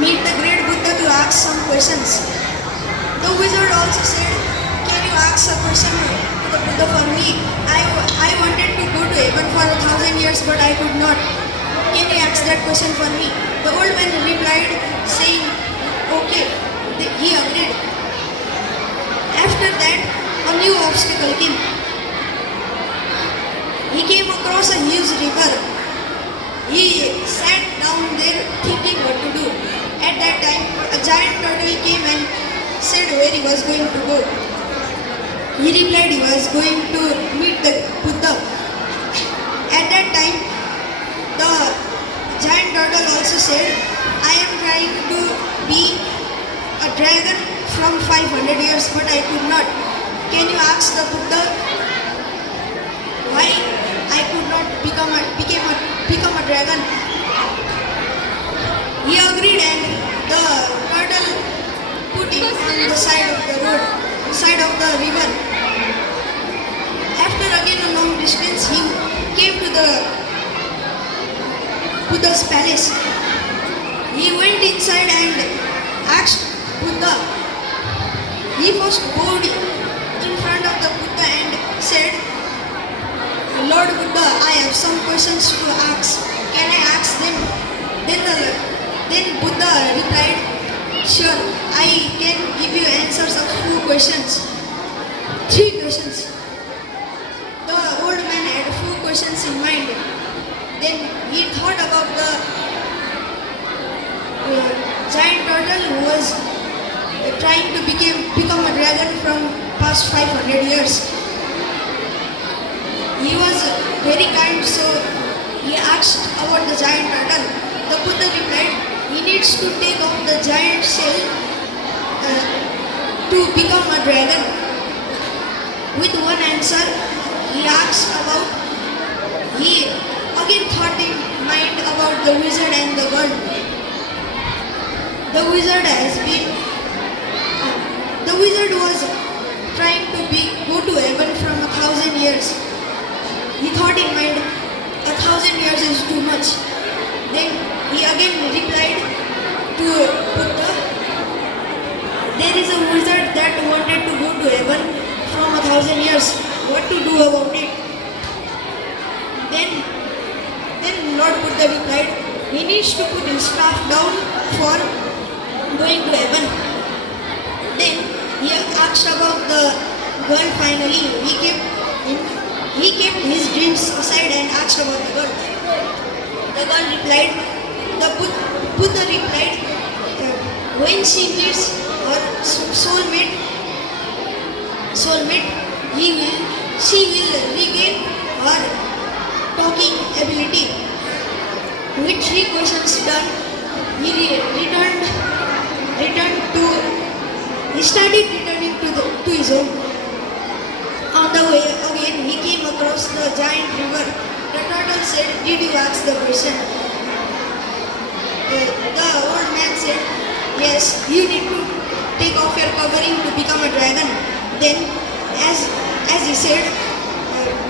meet the great Buddha to ask some questions. The wizard also said, "Can you ask a question to the Buddha for me? I wanted to go to heaven for 1,000 years, but I could not. Can you ask that question for me?" The old man replied, saying, "Okay." He agreed. After that, a new obstacle came. He came across a huge river. He sat down there thinking what to do. At that time, a giant turtle came and said where he was going to go. He replied he was going to meet the Buddha. At that time, the giant turtle also said, "I am trying to be a dragon from 500 years, but I could not. Can you ask the Buddha why I could not become a dragon?" He agreed, and the turtle put him on the side of the road, side of the river. After again a long distance, he came to the Buddha's palace. He went inside and asked Buddha. He first bowed in front of the Buddha and said, "Lord Buddha, I have some questions to ask. Can I ask them?" Then Buddha replied, "Sure, I can give you answers of few questions. 3 questions." The old man had few questions in mind. Then he thought about the giant turtle who was trying to become a dragon from past 500 years. He was very kind, so he asked about the giant turtle. The Buddha replied, he needs to take off the giant shell to become a dragon. With one answer, he asked about, he again thought in mind about the wizard and the girl. The wizard was trying to go to heaven from 1,000 years. He thought in mind, 1,000 years is too much. Then he again replied to Buddha, there is a wizard that wanted to go to heaven from 1,000 years. What to do about it? Then Lord Buddha replied, he needs to put his staff down for going to heaven. Then he asked about the girl. Finally, he kept his dreams aside and asked about the girl. The girl replied, the Buddha replied, when she meets her soulmate, she will regain her talking ability. With 3 questions done, he started returning to his home. On the way again, he came across the giant river. The turtle said, "Did you ask the question?" The old man said, "Yes, you need to take off your covering to become a dragon." Then, as he said,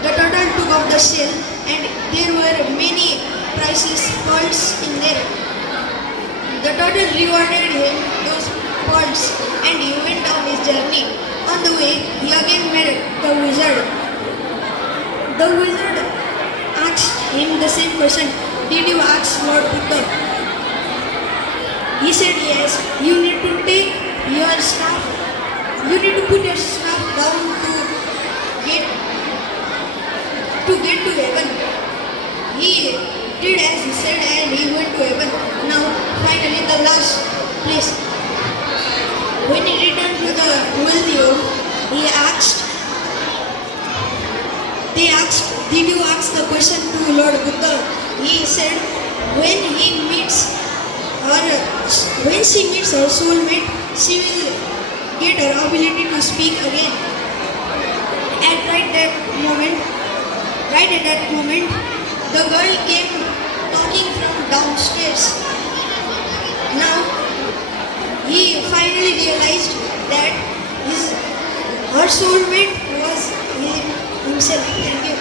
the turtle took off the shell, and there were many priceless pearls in there. The turtle rewarded him those pearls, and he went on his journey. On the way, he again met the wizard. The wizard asked him the same question, "Did you ask Lord Buddha?" He said, "Yes, you need to take your staff. You need to put your staff down to get to heaven." He did as he said, and he went to heaven. Now, finally, the last place. When he returned to the wealthy home, they asked, "Did you ask the question to Lord Buddha?" He said, when she meets her soulmate, she will get her ability to speak again. Right at that moment, the girl came talking from downstairs. Now, he finally realized that her soulmate was himself. Thank you.